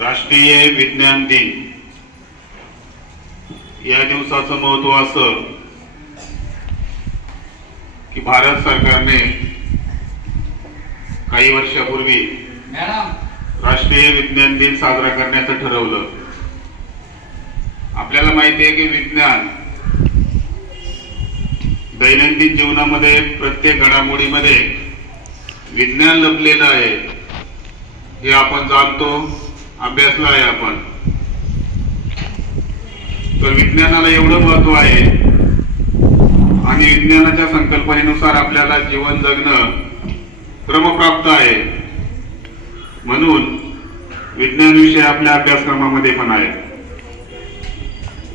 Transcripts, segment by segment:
राष्ट्रीय विज्ञान दिन या दिवसाचं महत्त्व असं की भारत सरकारने काही वर्षापूर्वी राष्ट्रीय विज्ञान दिन साजरा करण्याचं ठरवलं। आपल्याला माहिती आहे की विज्ञान दैनंदिन जीवनामध्ये प्रत्येक घडामोडीमध्ये विज्ञान लपलेलं आहे हे आपण जाणतो, अभ्यासलं आहे आपण। तर विज्ञानाला एवढं महत्त्व आहे आणि विज्ञानाच्या संकल्पनेनुसार आपल्याला जीवन जगणं क्रमप्राप्त आहे, म्हणून विज्ञान विषय आपल्या अभ्यासक्रमामध्ये पण आहे।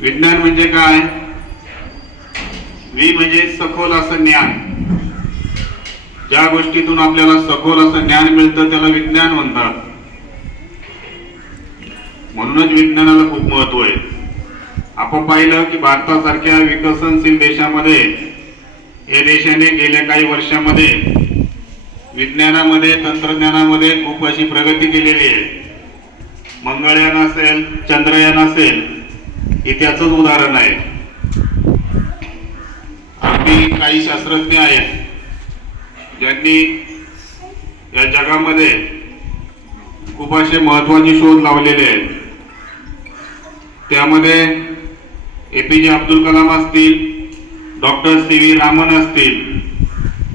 विज्ञान म्हणजे काय? वि म्हणजे सखोल असं ज्ञान। ज्या गोष्टीतून आपल्याला सखोल असं ज्ञान मिळतं त्याला विज्ञान म्हणतात। म्हणूनच विज्ञानाला खूप महत्त्व आहे। आपण पाहिलं की भारतासारख्या विकसनशील देशामध्ये या देशाने गेल्या काही वर्षांमध्ये विज्ञानामध्ये तंत्रज्ञानामध्ये खूप अशी प्रगती केलेली आहे। मंगळयान असेल, चंद्रयान असेल, हे त्याचंच उदाहरण आहे। अगदी काही शास्त्रज्ञ आहेत ज्यांनी या जगामध्ये खूप असे महत्त्वाचे शोध लावलेले आहेत। त्यामध्ये एपीजे अब्दुल कलाम असतील, डॉक्टर सी.व्ही. रामन असतील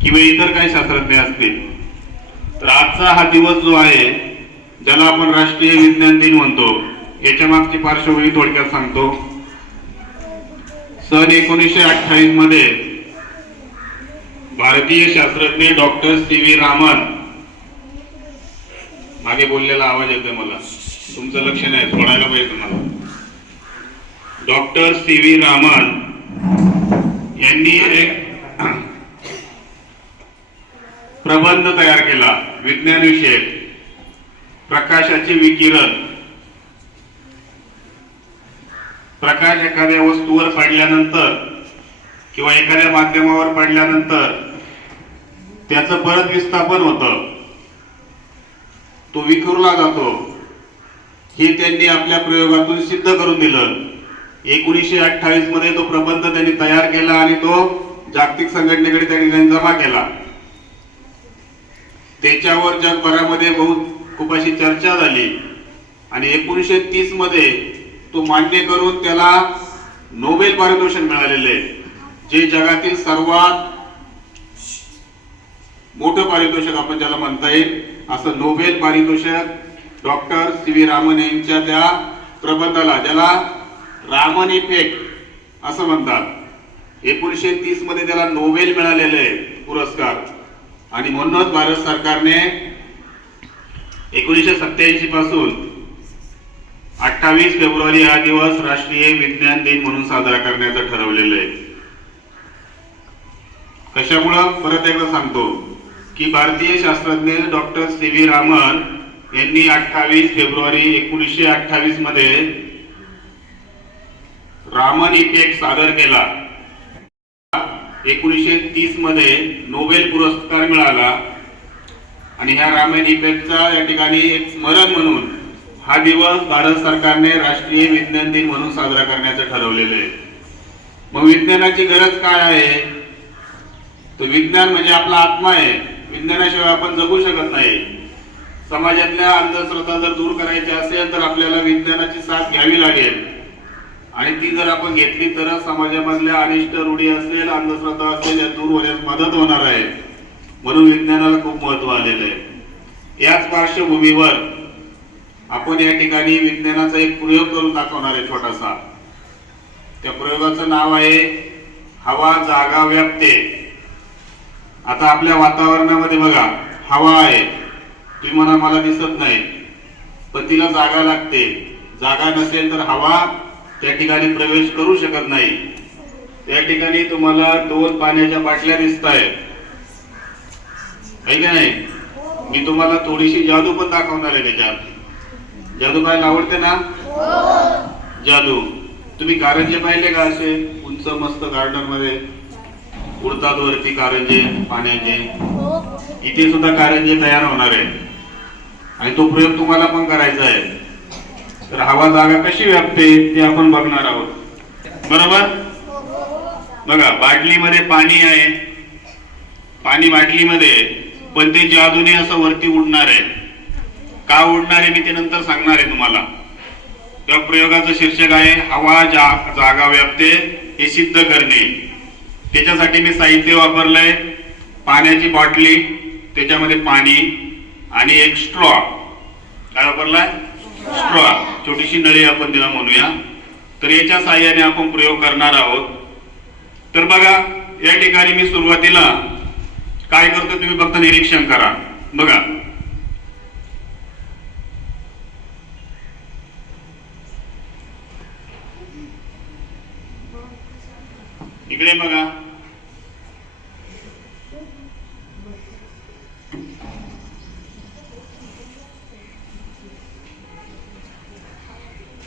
किंवा इतर काही शास्त्रज्ञ असतील। तर आजचा हा दिवस जो आहे ज्याला आपण राष्ट्रीय विज्ञान दिन म्हणतो, याच्या मागची पार्श्वभूमी थोडक्यात सांगतो। सन 1928 मध्ये भारतीय शास्त्रज्ञ डॉक्टर सी.व्ही. रामन, मागे बोललेला आवाज येतोय मला, तुमचं लक्ष नाही, सोडायला पाहिजे तुम्हाला। डॉक्टर सी.व्ही. रामन यांनी एक प्रबंध तयार केला विज्ञान विषयक, प्रकाशाचे विकिरण। प्रकाश एखाद्या वस्तूवर पडल्यानंतर किंवा एखाद्या माध्यमावर पडल्यानंतर त्याचं परत विस्थापन होतं, तो विखुरला जातो, हे त्यांनी आपल्या प्रयोगातून सिद्ध करून दिलं। 1928 मध्ये तो प्रबंध त्यांनी तयार केला आणि तो जागतिक संघटनेकडे त्यांनी जमा केला। त्याच्यावर जगभरामध्ये खूप अशी चर्चा झाली आणि 1930 मध्ये तो मान्य करून त्याला नोबेल पारितोषिक मिळालेले, जे जगातील सर्वात मोठं पारितोषिक आपण ज्याला म्हणता येईल असं नोबेल पारितोषिक डॉक्टर सी.व्ही. रामन यांच्या त्या प्रबंधाला, ज्याला रामन इफेक्ट असं म्हणतात, 1930 मध्ये त्याला नोबेल मिळालेले पुरस्कार। आणि म्हणूनच भारत सरकारने 1987 पासून 28 फेब्रुवारी हा दिवस राष्ट्रीय विज्ञान दिन म्हणून साजरा करण्याचं ठरवलेलं आहे। कशामुळं? परत एकदा सांगतो की भारतीय शास्त्रज्ञ डॉक्टर सी.व्ही. रामन यांनी 28 फेब्रुवारी 1928 मध्ये रामन इफेक्ट सादर केला। 1930 मध्ये नोबेल पुरस्कार मिळाला आणि ह्या रामन इफेक्टचा या ठिकाणी एक स्मरण म्हणून हा दिवस भारत सरकारने राष्ट्रीय विज्ञान दिन म्हणून साजरा करण्याचं ठरवलेलं आहे। मग विज्ञानाची गरज काय आहे? तर विज्ञान म्हणजे आपला आत्मा आहे। विज्ञानाशिवाय आपण जगू शकत नाही। समाजातल्या अंधश्रद्धा जर दूर करायची असेल तर आपल्याला विज्ञानाची साथ घ्यावी लागेल आणि ती जर आपण घेतली तरच समाजामधल्या अनिष्ट रूढी असेल, अंधश्रद्धा असेल, या दूर होण्यास मदत होणार आहे। म्हणून विज्ञानाला खूप महत्त्व आलेलं आहे। याच पार्श्वभूमीवर आपण या ठिकाणी विज्ञानाचा एक प्रयोग करून दाखवणार आहे छोटासा। त्या प्रयोगाचं नाव आहे हवा जागा व्यापते। आता आपल्या वातावरणामध्ये बघा, हवा आहे, तुम्ही म्हणा मला दिसत नाही, पण तिला जागा लागते। जागा नसेल तर हवा त्या ठिकाणी प्रवेश करू शकत नाही। त्या ठिकाणी तुम्हाला 2 पाण्याच्या बाटल्या दिसत आहेत, आहे का नाही? मी तुम्हाला थोडीशी जादू पण दाखवणार आहे त्याच्यात। जादू पाहायला आवडते ना? जादू तुम्ही कारंजे पाहिले का? असे उंच मस्त गार्डन मध्ये उडतात वरती कारंजे पाण्याचे, इथे सुद्धा कारंजे तयार होणार आहे आणि तो प्रयोग तुम्हाला पण करायचा आहे। तर हवा जागा कशी व्यापते ते आपण बघणार आहोत. बरोबर. बघा बाटलीमध्ये पाणी आहे, पाणी बाटलीमध्ये, पण ते जादूने असं वरती उडणार आहे. का उडणार आहे मी ते नंतर सांगणार आहे तुम्हाला. त्या प्रयोगाचं शीर्षक आहे हवा जागा व्यापते हे सिद्ध करणे. त्याच्यासाठी मी साहित्य वापरलंय, पाण्याची बाटली, त्याच्यामध्ये पाणी आणि एक स्ट्रॉ. काय वापरलाय? स्ट्रॉ. छोटीशी नळी आपण तिला म्हणूया. तर याच्या साहाय्याने आपण प्रयोग करणार आहोत. तर बघा या ठिकाणी मी सुरुवातीला काय करतो तुम्ही फक्त निरीक्षण करा. बघा इकडे बघा,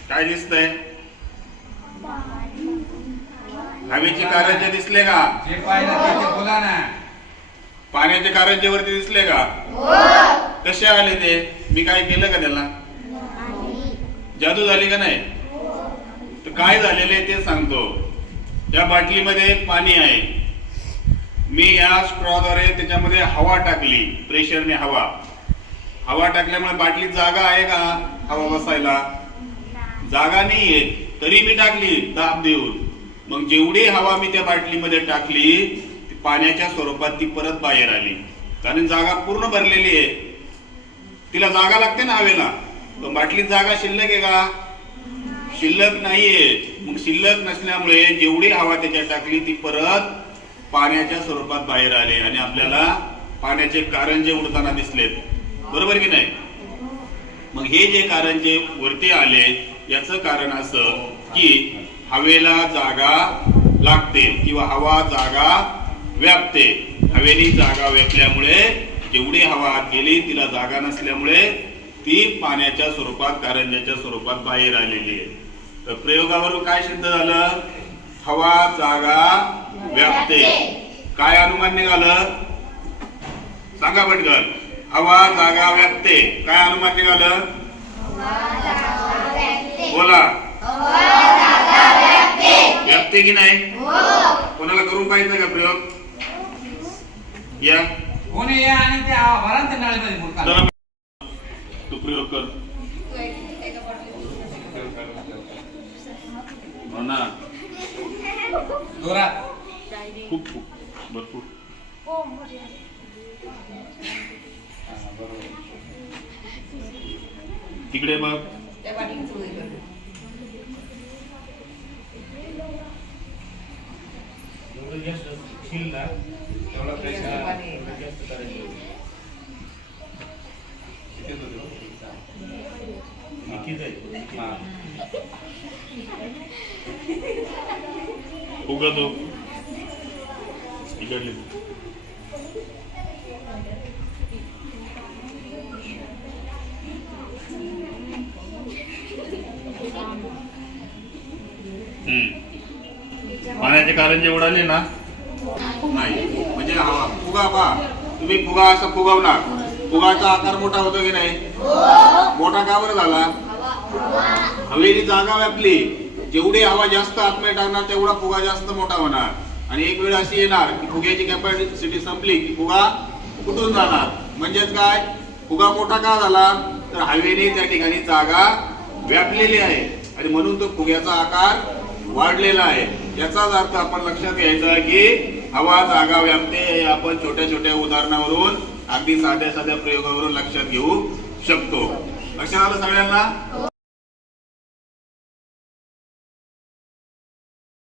काय दिसतंय? हवेचे कारंजे दिसले का? जे पाहिलं ते बोला ना. पाण्याचे कारंजे वरती दिसले का? कसे आले ते? मी काय केलं का त्याला? जादू झाली का नाही? तर काय झालेले ते सांगतो. या बाटलीमध्ये पाणी आहे, मी या स्ट्रॉद्वारे त्याच्यामध्ये हवा टाकली, प्रेशरने हवा टाकल्यामुळे बाटलीत जागा आहे का हवा बसायला? जागा नाहीये, तरी मी टाकली दाब देऊन. मग जेवढी हवा मी त्या बाटलीमध्ये टाकली ती पाण्याच्या स्वरूपात ती परत बाहेर आली, कारण जागा पूर्ण भरलेली आहे. तिला जागा लागते ना हवेला. पण बाटलीत जागा शिल्लक आहे का? शिल्लक नाहीये. मग शिल्लक नसल्यामुळे जेवढी हवा त्याच्यात टाकली ती परत पाण्याच्या स्वरूपात बाहेर आले आणि आपल्याला पाण्याचे कारंजे उडताना दिसलेत. बरोबर की नाही? मग हे जे कारंजे वरती आले याचं कारण असं की हवेला जागा लागते किंवा हवा जागा व्यापते. हवेने जागा व्यापल्यामुळे जेवढी हवा आत गेली तिला जागा नसल्यामुळे ती पाण्याच्या स्वरूपात कारंजाच्या स्वरूपात बाहेर आलेली आहे. तर प्रयोगावरून काय सिद्ध झालं? हवा जागा व्यापते. काय अनुमान निघालं? सांगा पटकन. हवा जागा व्यापते. काय अनुमान निघालं? बोला. व्यापते की नाही? कोणाला करून पाहिजे का प्रयोग? या कोणी या आणि ते भरांत नळीमध्ये मुरतात. तू प्रयोग कर. हो ना, जोरात. खूप भरपूर. तिकडे बघ. उगा तो इकडले पाण्याचे कारंजे उडाले ना नाही म्हणजे हवा फुगा पा तुम्ही फुगा असा फुगवणार, फुगाचा आकार मोठा होतो की नाही? मोठा का बरं झाला? हवेची जागा व्यापली. जेवढी हवा जास्त आतमध्ये टाकणार तेवढा फुगा जास्त मोठा होणार. आणि एक वेळ अशी येणार की फुग्याची कॅपॅसिटी संपली की फुगा कुठून जाणार. म्हणजेच काय? फुगा मोठा का झाला? तर हवेने त्या ठिकाणी जागा व्यापलेली आहे आणि म्हणून तो फुग्याचा आकार वाढलेला आहे. याचाच अर्थ आपण लक्षात घ्यायचा की हवा जागा व्यापते हे आपण छोट्या छोट्या उदाहरणावरून अगदी साध्या साध्या प्रयोगावरून लक्षात घेऊ शकतो. लक्षात आलं सगळ्यांना?